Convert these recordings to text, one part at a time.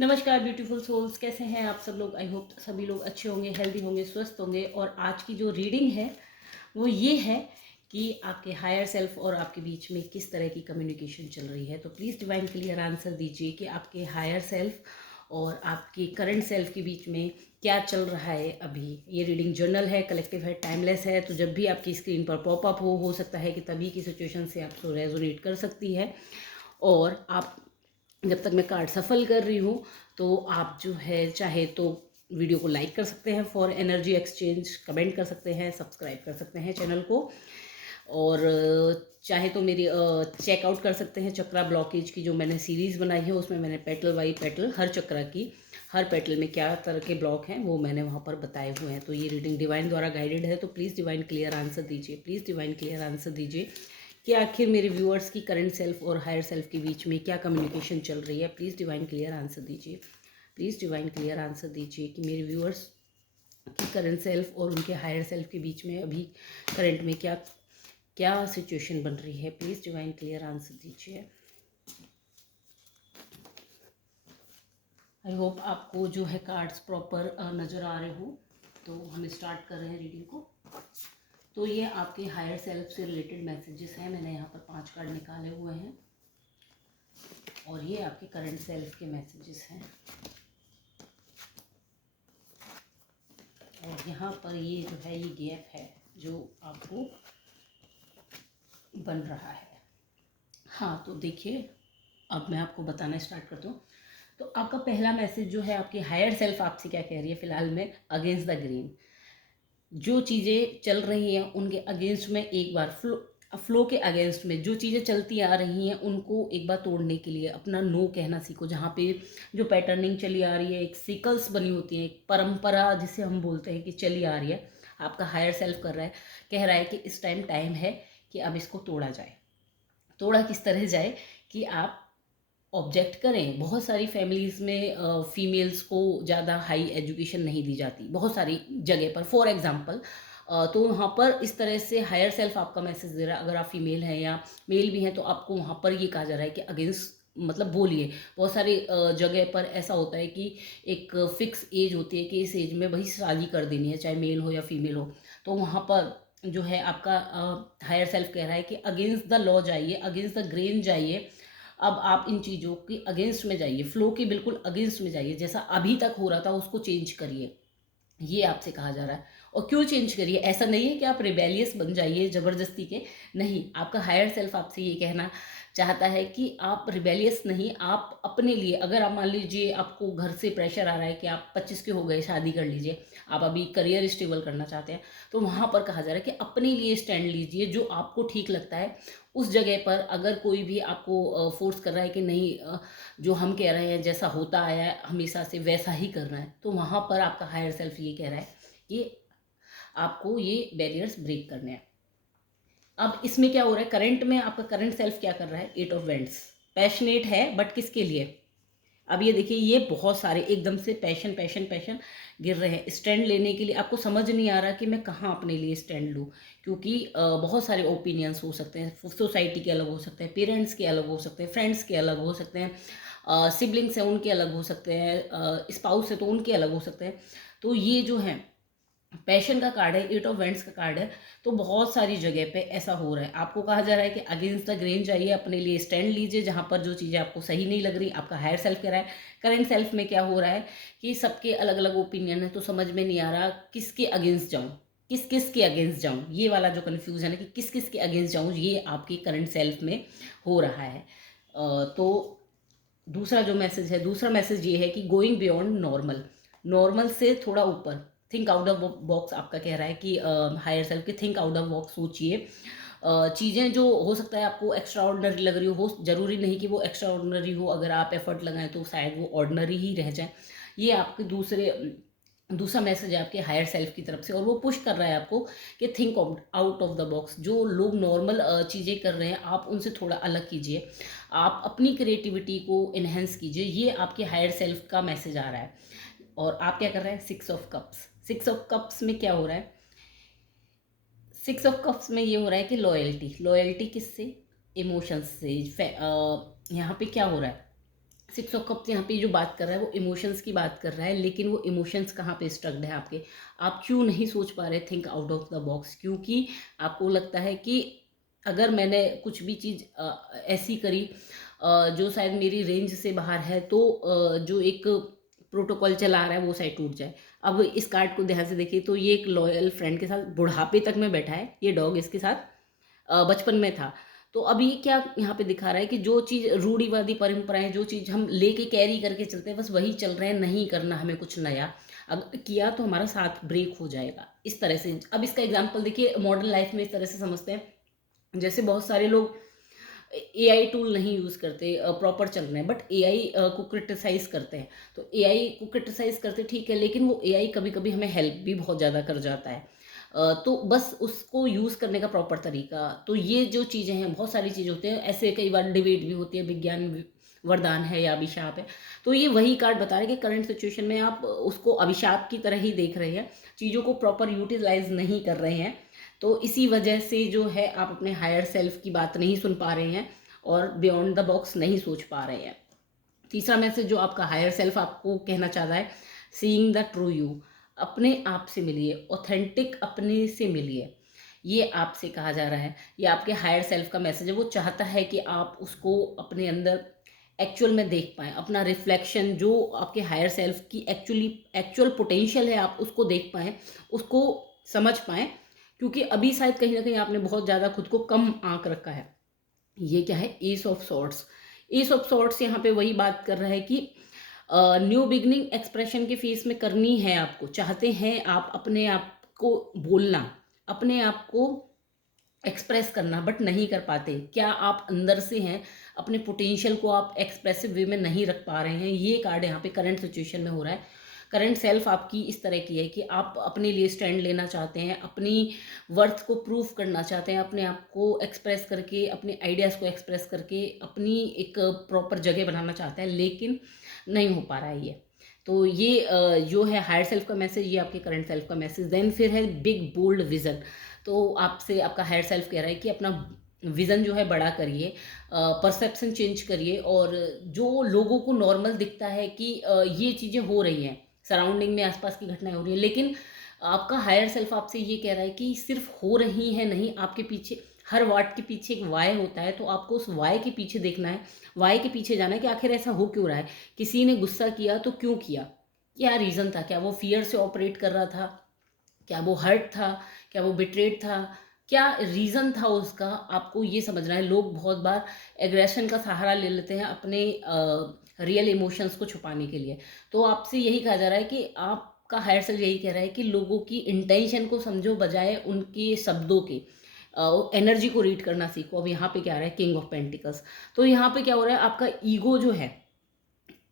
नमस्कार beautiful souls, कैसे हैं आप सब लोग। आई होप सभी लोग अच्छे होंगे, हेल्दी होंगे, स्वस्थ होंगे। और आज की जो रीडिंग है वो ये है कि आपके हायर सेल्फ और आपके बीच में किस तरह की कम्युनिकेशन चल रही है। तो प्लीज़ डिवाइन क्लियर आंसर दीजिए कि आपके हायर सेल्फ और आपके करंट सेल्फ के बीच में क्या चल रहा है अभी। ये रीडिंग जर्नल है, कलेक्टिव है, टाइमलेस है। तो जब भी आपकी स्क्रीन पर पॉपअप हो सकता है कि तभी की सिचुएशन से आपको रेजोनेट कर सकती है। और आप जब तक मैं कार्ड सफल कर रही हूँ तो आप जो है चाहे तो वीडियो को लाइक कर सकते हैं फॉर एनर्जी एक्सचेंज, कमेंट कर सकते हैं, सब्सक्राइब कर सकते हैं चैनल को। और चाहे तो मेरी चेकआउट कर सकते हैं चक्रा ब्लॉकेज की जो मैंने सीरीज़ बनाई है। उसमें मैंने पेटल बाई पेटल हर चक्रा की, हर पेटल में क्या तरह के ब्लॉक हैं वो मैंने वहाँ पर बताए हुए हैं। तो ये रीडिंग डिवाइन द्वारा गाइडेड है। तो प्लीज़ डिवाइन क्लियर आंसर दीजिए, प्लीज़ डिवाइन क्लियर आंसर दीजिए कि आखिर मेरे व्यूअर्स की करंट सेल्फ और हायर सेल्फ के बीच में क्या कम्युनिकेशन चल रही है। प्लीज़ डिवाइन क्लियर आंसर दीजिए, प्लीज़ डिवाइन क्लियर आंसर दीजिए कि मेरे व्यूअर्स की करंट सेल्फ और उनके हायर सेल्फ के बीच में अभी करंट में क्या क्या सिचुएशन बन रही है। प्लीज़ डिवाइन क्लियर आंसर दीजिए। आई होप आपको जो है कार्ड्स प्रॉपर नज़र आ रहे हो। तो हम स्टार्ट कर रहे हैं रीडिंग को। तो ये आपके हायर सेल्फ से रिलेटेड मैसेजेस हैं। मैंने यहाँ पर 5 कार्ड निकाले हुए हैं और ये आपके करंट सेल्फ के मैसेजेस हैं। और यहाँ पर ये जो है ये गैप है जो आपको बन रहा है। हाँ, तो देखिए अब मैं आपको बताना स्टार्ट करता हूँ। तो आपका पहला मैसेज जो है, आपकी हायर सेल्फ आपसे क्या कह रही है फिलहाल में, अगेंस्ट द ग्रीन। जो चीज़ें चल रही हैं उनके अगेंस्ट में एक बार फ्लो के अगेंस्ट में जो चीज़ें चलती आ रही हैं उनको एक बार तोड़ने के लिए अपना नो कहना सीखो। जहाँ पे जो पैटर्निंग चली आ रही है, एक सीकल्स बनी होती है, एक परंपरा जिसे हम बोलते हैं कि चली आ रही है, आपका हायर सेल्फ कर रहा है, कह रहा है कि इस टाइम है कि अब इसको तोड़ा जाए। तोड़ा किस तरह जाए कि आप ऑब्जेक्ट करें। बहुत सारी फैमिलीज़ में फीमेल्स को ज़्यादा हाई एजुकेशन नहीं दी जाती बहुत सारी जगह पर। फॉर एग्जांपल तो वहाँ पर इस तरह से हायर सेल्फ आपका मैसेज दे रहा है। अगर आप फीमेल हैं या मेल भी हैं तो आपको वहाँ पर ये कहा जा रहा है कि अगेंस्ट मतलब बोलिए। बहुत सारी जगह पर ऐसा होता है कि एक फिक्स एज होती है कि इस एज में वही शादी कर देनी है, चाहे मेल हो या फीमेल हो। तो वहाँ पर जो है आपका हायर सेल्फ कह रहा है कि अगेंस्ट द लॉ जाइए, अगेंस्ट द ग्रेन जाइए। अब आप इन चीज़ों के अगेंस्ट में जाइए, फ्लो के बिल्कुल अगेंस्ट में जाइए। जैसा अभी तक हो रहा था उसको चेंज करिए, ये आपसे कहा जा रहा है। और क्यों चेंज करिए, ऐसा नहीं है कि आप रिबेलियस बन जाइए ज़बरदस्ती के, नहीं। आपका हायर सेल्फ आपसे ये कहना चाहता है कि आप रिबेलियस नहीं, आप अपने लिए, अगर आप मान लीजिए आपको घर से प्रेशर आ रहा है कि आप 25 के हो गए, शादी कर लीजिए, आप अभी करियर स्टेबल करना चाहते हैं, तो वहाँ पर कहा जा रहा है कि अपने लिए स्टैंड लीजिए जो आपको ठीक लगता है। उस जगह पर अगर कोई भी आपको फोर्स कर रहा है कि नहीं, जो हम कह रहे हैं जैसा होता आया है हमेशा से वैसा ही करना है, तो वहाँ पर आपका हायर सेल्फ ये कह रहा है कि आपको ये बैरियर्स ब्रेक करने हैं। अब इसमें क्या हो रहा है, करंट में आपका करंट सेल्फ क्या कर रहा है, 8 ऑफ वेंट्स। पैशनेट है बट किसके लिए। अब ये देखिए, ये बहुत सारे एकदम से पैशन पैशन पैशन गिर रहे हैं स्टैंड लेने के लिए। आपको समझ नहीं आ रहा कि मैं कहाँ अपने लिए स्टैंड लूँ, क्योंकि बहुत सारे ओपिनियंस हो सकते हैं। सोसाइटी के अलग हो सकते हैं, पेरेंट्स के अलग हो सकते हैं, फ्रेंड्स के अलग हो सकते हैं, सिबलिंग्स हैं उनके अलग हो सकते हैं, स्पाउस है तो उनके अलग हो सकते हैं। तो ये जो है पैशन का कार्ड है, 8 ऑफ वेंट्स का कार्ड है। तो बहुत सारी जगह पे ऐसा हो रहा है। आपको कहा जा रहा है कि अगेंस्ट द ग्रेन जाइए, अपने लिए स्टैंड लीजिए जहाँ पर जो चीज़ें आपको सही नहीं लग रही। आपका हायर सेल्फ कह रहा है। करंट सेल्फ में क्या हो रहा है कि सबके अलग अलग ओपिनियन है, तो समझ में नहीं आ रहा किसके अगेंस्ट जाऊँ, किस किस के अगेंस्ट जाऊँ। ये वाला जो कन्फ्यूजन है कि किस किस के अगेंस्ट जाऊँ, ये आपके करंट सेल्फ में हो रहा है। तो दूसरा जो मैसेज है, दूसरा मैसेज ये है कि गोइंग बियॉन्ड नॉर्मल, नॉर्मल से थोड़ा ऊपर, थिंक आउट ऑफ बॉक्स। आपका कह रहा है कि हायर सेल्फ के थिंक आउट ऑफ बॉक्स सोचिए। चीज़ें जो हो सकता है आपको एक्स्ट्रा ऑर्डनरी लग रही हो, ज़रूरी नहीं कि वो एक्स्ट्रा ऑर्डनरी हो। अगर आप एफर्ट लगाएं तो शायद वो ऑर्डनरी ही रह जाए। ये आपके दूसरा मैसेज है आपके हायर सेल्फ की तरफ से। और वो पुश कर रहा है आपको कि think out of the box. जो लोग नॉर्मल चीज़ें कर रहे हैं आप उनसे थोड़ा अलग कीजिए, आप अपनी क्रिएटिविटी को इन्हेंस कीजिए। ये आपके हायर सेल्फ का मैसेज आ रहा है। और आप क्या कर रहे हैं, 6 ऑफ कप्स। 6 ऑफ कप्स में क्या हो रहा है, 6 ऑफ कप्स में ये हो रहा है कि लॉयल्टी, लॉयल्टी किससे, इमोशंस से। यहाँ पे क्या हो रहा है, सिक्स ऑफ कप्स यहाँ पे जो बात कर रहा है वो इमोशंस की बात कर रहा है, लेकिन वो इमोशंस कहाँ पे स्ट्रक्ड है आपके, आप क्यों नहीं सोच पा रहे think out of the box, क्योंकि आपको लगता है कि अगर मैंने कुछ भी चीज़ ऐसी करी जो शायद मेरी रेंज से बाहर है, तो जो एक प्रोटोकॉल चला रहा है वो शायद टूट जाए। अब इस कार्ड को ध्यान से देखिए तो ये एक लॉयल फ्रेंड के साथ बुढ़ापे तक में बैठा है, ये डॉग इसके साथ बचपन में था। तो अब ये क्या यहाँ पे दिखा रहा है कि जो चीज़ रूढ़िवादी परंपराएं, जो चीज़ हम लेके कैरी करके चलते हैं बस वही चल रहे हैं, नहीं करना हमें कुछ नया, अगर किया तो हमारा साथ ब्रेक हो जाएगा, इस तरह से। अब इसका एग्जांपल देखिए मॉडर्न लाइफ में इस तरह से समझते हैं, जैसे बहुत सारे लोग एआई टूल नहीं यूज़ करते, प्रॉपर चल रहे हैं, बट एआई को क्रिटिसाइज करते हैं। तो एआई को क्रिटिसाइज करते ठीक है, लेकिन वो एआई कभी कभी हमें हेल्प भी बहुत ज़्यादा कर जाता है। तो बस उसको यूज़ करने का प्रॉपर तरीका, तो ये जो चीज़ें हैं, बहुत सारी चीज़ें होती हैं ऐसे, कई बार डिबेट भी होती है विज्ञान वरदान है या अभिशाप है। तो ये वही कार्ड बता रहे हैं कि करंट सिचुएशन में आप उसको अभिशाप की तरह ही देख रहे हैं, चीज़ों को प्रॉपर यूटिलाइज नहीं कर रहे हैं, तो इसी वजह से जो है आप अपने हायर सेल्फ की बात नहीं सुन पा रहे हैं और बियॉन्ड द बॉक्स नहीं सोच पा रहे हैं। तीसरा मैसेज जो आपका हायर सेल्फ आपको कहना चाह रहा है, सीइंग द ट्रू यू, अपने आप से मिलिए, ऑथेंटिक अपने से मिलिए, ये आपसे कहा जा रहा है। ये आपके हायर सेल्फ का मैसेज है, वो चाहता है कि आप उसको अपने अंदर एक्चुअल में देख पाएँ, अपना रिफ्लेक्शन जो आपके हायर सेल्फ की एक्चुअल पोटेंशियल है आप उसको देख पाएँ, उसको समझ पाएँ, क्योंकि अभी शायद कहीं ना कहीं आपने बहुत ज़्यादा खुद को कम आंक रखा है। ये क्या है, S of swords. S of swords यहाँ पे वही बात कर रहा है कि न्यू बिगनिंग एक्सप्रेशन के फेस में करनी है आपको, चाहते हैं आप अपने आप को बोलना, अपने आप को एक्सप्रेस करना, बट नहीं कर पाते। क्या आप अंदर से हैं, अपने पोटेंशियल को आप एक्सप्रेसिव वे में नहीं रख पा रहे हैं, ये कार्ड यहाँ पे करंट सिचुएशन में हो रहा है। करंट सेल्फ आपकी इस तरह की है कि आप अपने लिए स्टैंड लेना चाहते हैं, अपनी वर्थ को प्रूव करना चाहते हैं, अपने आप को एक्सप्रेस करके, अपने आइडियाज़ को एक्सप्रेस करके अपनी एक प्रॉपर जगह बनाना चाहते हैं, लेकिन नहीं हो पा रहा है ये। तो ये जो है हायर सेल्फ का मैसेज, ये आपके करंट सेल्फ का मैसेज। देन फिर है बिग बोल्ड विजन। तो आपसे आपका हायर सेल्फ कह रहा है कि अपना विज़न जो है बड़ा करिए, परसेप्शन चेंज करिए, और जो लोगों को नॉर्मल दिखता है कि ये चीज़ें हो रही हैं, सराउंडिंग में आसपास की घटनाएं हो रही हैं, लेकिन आपका हायर सेल्फ आपसे ये कह रहा है कि सिर्फ हो रही है नहीं, आपके पीछे हर वाट के पीछे एक वाय होता है, तो आपको उस वाय के पीछे देखना है, वाय के पीछे जाना है कि आखिर ऐसा हो क्यों रहा है, किसी ने गुस्सा किया तो क्यों किया, क्या रीज़न था, क्या वो फियर से ऑपरेट कर रहा था, क्या वो हर्ट था, क्या वो बिट्रेड था, क्या रीज़न था उसका, आपको ये समझना है। लोग बहुत बार एग्रेशन का सहारा ले लेते हैं अपने रियल इमोशंस को छुपाने के लिए। तो आपसे यही कहा जा रहा है कि आपका हायर सेल्फ यही कह रहा है कि लोगों की इंटेंशन को समझो बजाय उनके शब्दों के, एनर्जी को रीड करना सीखो। अब यहाँ पे क्या आ रहा है, किंग ऑफ पेंटिकल्स। तो यहाँ पे क्या हो रहा है, आपका ईगो जो है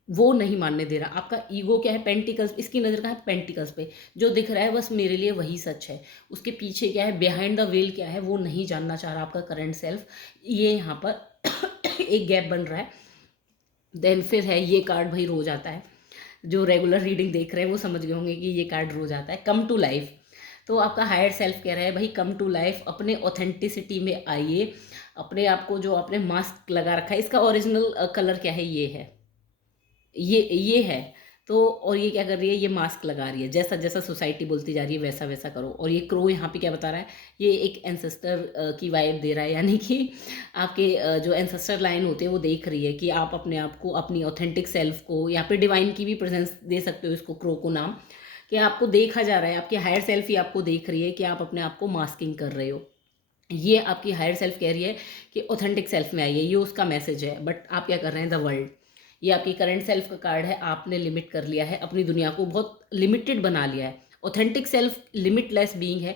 वो नहीं मानने दे रहा। आपका ईगो क्या है, पेंटिकल्स, इसकी नज़र कहाँ है, पेंटिकल्स पे। जो दिख रहा है बस मेरे लिए वही सच है, उसके पीछे क्या है, बिहाइंड द वेल क्या है, वो नहीं जानना चाह रहा आपका करंट सेल्फ। ये यहाँ पर एक गैप बन रहा है। देन फिर है ये कार्ड, भाई रोज आता है, जो रेगुलर रीडिंग देख रहे हैं वो समझ गए होंगे कि ये कार्ड रोज आता है, कम टू लाइफ। तो आपका हायर सेल्फ कह रहा है भाई कम टू लाइफ, अपने ऑथेंटिसिटी में आइए, अपने आप को, जो आपने मास्क लगा रखा है, इसका ओरिजिनल कलर क्या है, ये है, ये है। तो और ये क्या कर रही है, ये मास्क लगा रही है, जैसा जैसा सोसाइटी बोलती जा रही है वैसा वैसा करो। और ये क्रो यहाँ पे क्या बता रहा है, ये एक एंसेस्टर की वाइब दे रहा है, यानी कि आपके जो एंसेस्टर लाइन होते हैं वो देख रही है कि आप अपने आप को, अपनी ऑथेंटिक सेल्फ को, यहाँ पे डिवाइन की भी प्रेजेंस दे सकते हो इसको, क्रो को नाम, कि आपको देखा जा रहा है, आपकी हायर सेल्फ ही आपको देख रही है कि आप अपने आप को मास्किंग कर रहे हो। ये आपकी हायर सेल्फ कह रही है कि ऑथेंटिक सेल्फ में आइए, ये उसका मैसेज है। बट आप क्या कर रहे हैं, द वर्ल्ड, ये आपकी करंट सेल्फ का कार्ड है। आपने लिमिट कर लिया है, अपनी दुनिया को बहुत लिमिटेड बना लिया है। ऑथेंटिक सेल्फ लिमिटलेस बीइंग है।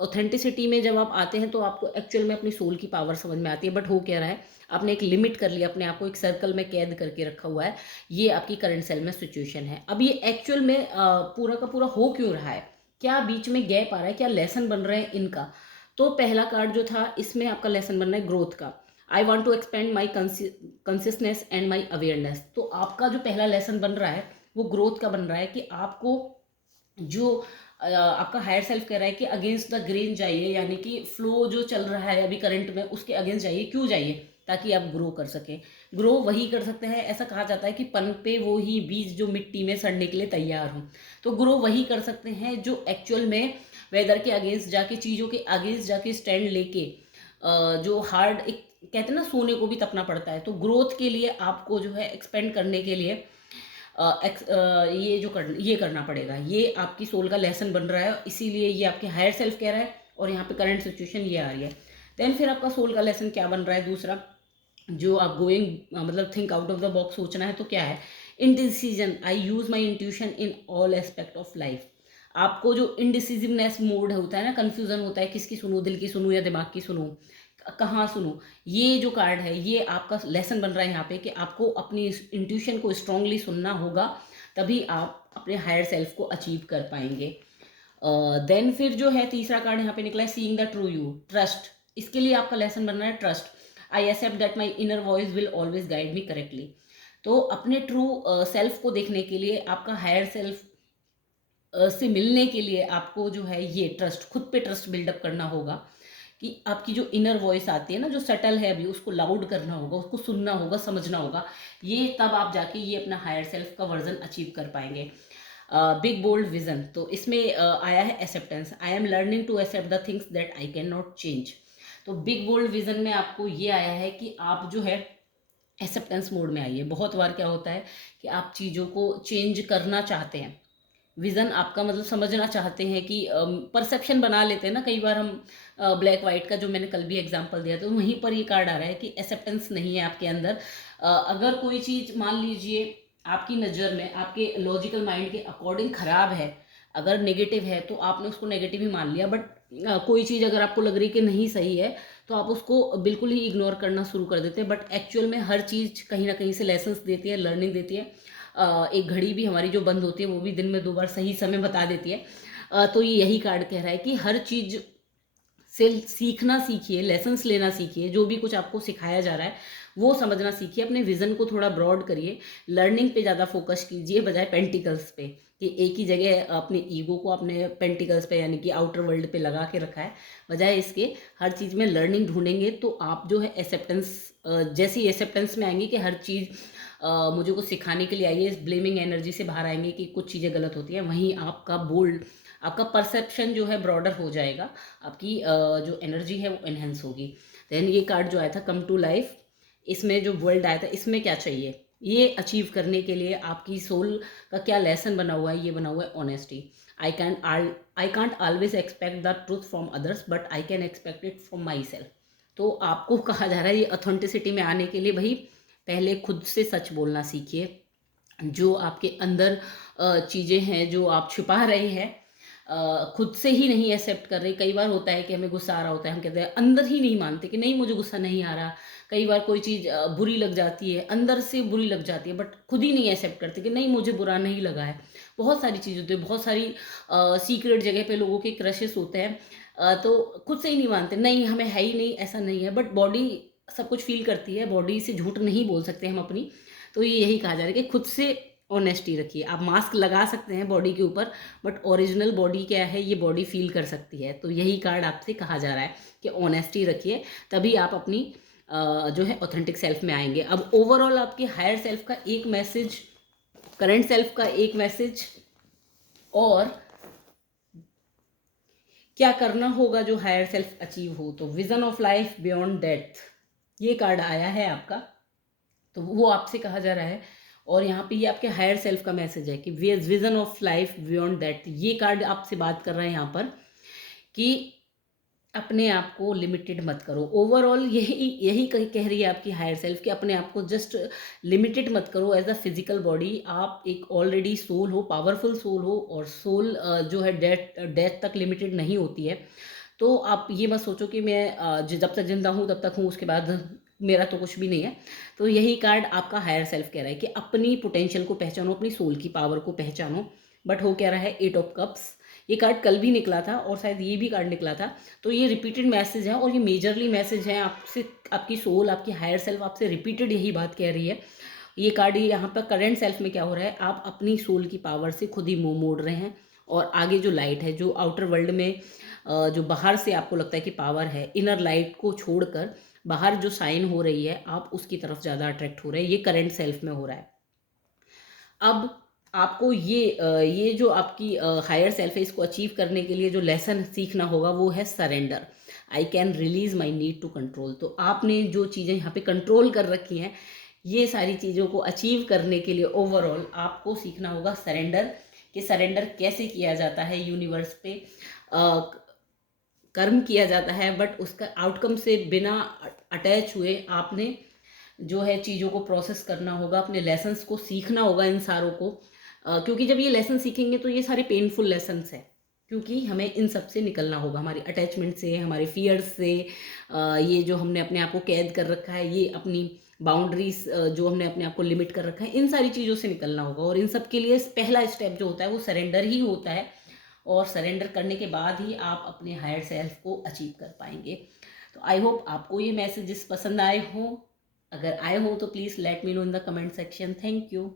ऑथेंटिसिटी में जब आप आते हैं तो आपको एक्चुअल में अपनी सोल की पावर समझ में आती है, बट हो क्या रहा है, आपने एक लिमिट कर लिया, अपने आप को एक सर्कल में कैद करके रखा हुआ है। ये आपकी करंट सेल्फ में सिचुएशन है। अब ये एक्चुअल में पूरा का पूरा हो क्यों रहा है, क्या बीच में गैप आ रहा है, क्या लेसन बन रहे हैं इनका। तो पहला कार्ड जो था, इसमें आपका लेसन बन रहा है ग्रोथ का। I want to expand my consistency and my awareness. तो आपका जो पहला लेसन बन रहा है वो ग्रोथ का बन रहा है, कि आपको जो आपका हायर सेल्फ कह रहा है कि अगेंस्ट द ग्रेन जाइए, यानी कि फ्लो जो चल रहा है अभी करंट में उसके अगेंस्ट जाइए। क्यों जाइए, ताकि आप ग्रो कर सकें। ग्रो वही कर सकते हैं, ऐसा कहा जाता है कि पनपे वो ही बीज जो मिट्टी में सड़ने के लिए तैयार हों। तो ग्रो वही कर सकते हैं जो एक्चुअल में वेदर के अगेंस्ट जाके, चीज़ों के अगेंस्ट जाके स्टैंड लेके, जो हार्ड, एक कहते हैं ना सोने को भी तपना पड़ता है। तो ग्रोथ के लिए आपको जो है एक्सपेंड करने के लिए ये करना पड़ेगा। ये आपकी सोल का लेसन बन रहा है, इसीलिए ये आपके हायर सेल्फ कह रहा है, और यहाँ पे करंट सिचुएशन ये आ रही है। देन फिर आपका सोल का लेसन क्या बन रहा है दूसरा, जो आप मतलब think out of the box सोचना है, तो क्या है, indecision, I use my intuition in all aspect of life. आपको जो इनडिसिजिवनेस मोड होता है ना, कंफ्यूजन होता है, किसकी सुनूं, दिल की सुनूं या दिमाग की सुनूं, कहाँ सुनूं, ये जो कार्ड है ये आपका लेसन बन रहा है यहाँ पे कि आपको अपनी इंट्यूशन को स्ट्रांगली सुनना होगा, तभी आप अपने हायर सेल्फ को अचीव कर पाएंगे। देन फिर जो है तीसरा कार्ड यहाँ पे निकला है, seeing the true you, trust. इसके लिए आपका लेसन बन रहा है trust. I accept that my inner voice will always guide me correctly. तो अपने ट्रू सेल्फ को देखने के लिए, आपका हायर सेल्फ से मिलने के लिए आपको जो है ये ट्रस्ट, खुद पे ट्रस्ट बिल्डअप करना होगा कि आपकी जो इनर वॉइस आती है ना, जो सटल है अभी, उसको लाउड करना होगा, उसको सुनना होगा, समझना होगा। ये तब आप जाके ये अपना हायर सेल्फ का वर्जन अचीव कर पाएंगे। बिग बोल्ड विजन, तो इसमें आया है acceptance. I am learning to accept the things that I can not change. तो बिग बोल्ड विजन में आपको ये आया है कि आप जो है एक्सेप्टेंस मोड में आइए। बहुत बार क्या होता है कि आप चीज़ों को चेंज करना चाहते हैं, विज़न आपका मतलब समझना चाहते हैं कि परसेप्शन बना लेते हैं ना कई बार हम, ब्लैक वाइट का जो मैंने कल भी एग्जांपल दिया, तो वहीं पर ये कार्ड आ रहा है कि एक्सेप्टेंस नहीं है आपके अंदर। अगर कोई चीज़ मान लीजिए आपकी नज़र में, आपके लॉजिकल माइंड के अकॉर्डिंग ख़राब है, अगर नेगेटिव है तो आपने उसको नेगेटिव ही मान लिया, बट कोई चीज़ अगर आपको लग रही कि नहीं सही है तो आप उसको बिल्कुल ही इग्नोर करना शुरू कर देते हैं। बट एक्चुअल में हर चीज़ कहीं ना कहीं से लेसन्स देती है, लर्निंग देती है। एक घड़ी भी हमारी जो बंद होती है वो भी दिन में 2 बार सही समय बता देती है। तो ये यही कार्ड कह रहा है कि हर चीज़ से सीखना सीखिए, लेसन्स लेना सीखिए, जो भी कुछ आपको सिखाया जा रहा है वो समझना सीखिए, अपने विज़न को थोड़ा ब्रॉड करिए, लर्निंग पे ज़्यादा फोकस कीजिए बजाय पेंटिकल्स पे, कि एक ही जगह अपने ईगो को अपने पेंटिकल्स पे यानी कि आउटर वर्ल्ड पे लगा के रखा है। बजाय इसके हर चीज़ में लर्निंग ढूंढेंगे तो आप जो है एक्सेप्टेंस, जैसी एक्सेप्टेंस में आएंगे कि हर चीज़ मुझे कुछ सिखाने के लिए आई है, इस ब्लेमिंग एनर्जी से बाहर आएंगे कि कुछ चीज़ें गलत होती हैं, वहीं आपका बोल्ड, आपका परसेप्शन जो है ब्रॉडर हो जाएगा, आपकी जो एनर्जी है वो एनहेंस होगी। देन ये कार्ड जो आया था कम टू लाइफ, इसमें जो वर्ल्ड आया था, इसमें क्या चाहिए, ये अचीव करने के लिए आपकी सोल का क्या लेसन बना हुआ है, ये बना हुआ है honesty. I can't always expect the truth from others but I can expect it from my self. तो आपको कहा जा रहा है ये ऑथेंटिसिटी में आने के लिए भाई पहले खुद से सच बोलना सीखिए। जो आपके अंदर चीज़ें हैं जो आप छिपा रहे हैं, खुद से ही नहीं एक्सेप्ट कर रहे। कई बार होता है कि हमें गुस्सा आ रहा होता है, हम कहते हैं, अंदर ही नहीं मानते कि नहीं मुझे गुस्सा नहीं आ रहा। कई बार कोई चीज़ बुरी लग जाती है, अंदर से बुरी लग जाती है, बट खुद ही नहीं एक्सेप्ट करते कि नहीं मुझे बुरा नहीं लगा है। बहुत सारी चीज़ होती है, बहुत सारी सीक्रेट जगह पे लोगों के क्रशेस होते हैं, तो खुद से ही नहीं मानते, नहीं हमें है ही नहीं, ऐसा नहीं है, बट बॉडी सब कुछ फील करती है, बॉडी से झूठ नहीं बोल सकते हम अपनी। तो ये यही कहा जा रहा है कि खुद से ऑनेस्टी रखिए। आप मास्क लगा सकते हैं बॉडी के ऊपर, बट ओरिजिनल बॉडी क्या है ये बॉडी फील कर सकती है। तो यही कार्ड आपसे कहा जा रहा है कि ऑनेस्टी रखिए, तभी आप अपनी जो है ऑथेंटिक सेल्फ में आएंगे। अब ओवरऑल आपके हायर सेल्फ का एक मैसेज, करंट सेल्फ का एक मैसेज, और क्या करना होगा जो हायर सेल्फ अचीव हो। तो vision of life beyond death, ये कार्ड आया है आपका, तो वो आपसे कहा जा रहा है। और यहाँ पे ये आपके हायर सेल्फ का मैसेज है कि vision of life beyond that. ये कार्ड आपसे बात कर रहा है यहाँ पर कि अपने आप को लिमिटेड मत करो। ओवरऑल यही यही कह रही है आपकी हायर सेल्फ कि अपने आप को जस्ट लिमिटेड मत करो एज अ फिजिकल बॉडी। आप एक ऑलरेडी सोल हो, पावरफुल सोल हो, और सोल जो है डेथ तक लिमिटेड नहीं होती है। तो आप ये मत सोचो कि मैं जब तक जिंदा हूँ तब तक हूँ, उसके बाद मेरा तो कुछ भी नहीं है। तो यही कार्ड आपका हायर सेल्फ कह रहा है कि अपनी पोटेंशियल को पहचानो, अपनी सोल की पावर को पहचानो। बट हो क्या रहा है, 8 ऑफ कप्स, ये कार्ड कल भी निकला था और शायद ये भी कार्ड निकला था। तो ये रिपीटेड मैसेज है, और ये मेजरली मैसेज है आपसे, आपकी सोल, आपकी हायर सेल्फ आपसे रिपीटेड यही बात कह रही है। ये कार्ड यहाँ पर करंट सेल्फ में क्या हो रहा है, आप अपनी सोल की पावर से खुद ही मुंह मोड़ रहे हैं, और आगे जो लाइट है, जो आउटर वर्ल्ड में जो बाहर से आपको लगता है कि पावर है, इनर लाइट को छोड़कर बाहर जो साइन हो रही है आप उसकी तरफ ज़्यादा अट्रैक्ट हो रहे हैं, ये करंट सेल्फ में हो रहा है। अब आपको ये जो आपकी हायर सेल्फ है, इसको अचीव करने के लिए जो लेसन सीखना होगा वो है surrender. I can release my need to control. तो आपने जो चीज़ें यहाँ पे कंट्रोल कर रखी हैं, ये सारी चीज़ों को अचीव करने के लिए ओवरऑल आपको सीखना होगा सरेंडर, कि सरेंडर कैसे किया जाता है। यूनिवर्स पे कर्म किया जाता है, बट उसका आउटकम से बिना अटैच हुए आपने जो है चीज़ों को प्रोसेस करना होगा, अपने लेसन्स को सीखना होगा इन सारों को। क्योंकि जब ये लेसन सीखेंगे तो ये सारे पेनफुल लेसन्स हैं, क्योंकि हमें इन सब से निकलना होगा, हमारी अटैचमेंट से, हमारे फियर्स से, ये जो हमने अपने आप को कैद कर रखा है, ये अपनी बाउंड्रीज जो हमने अपने आप को लिमिट कर रखा है, इन सारी चीज़ों से निकलना होगा। और इन सब के लिए पहला स्टेप जो होता है वो सरेंडर ही होता है, और सरेंडर करने के बाद ही आप अपने हायर सेल्फ को अचीव कर पाएंगे। तो आई होप आपको ये मैसेजेस पसंद आए हों। अगर आए हो तो please let me know in the comment section. Thank you.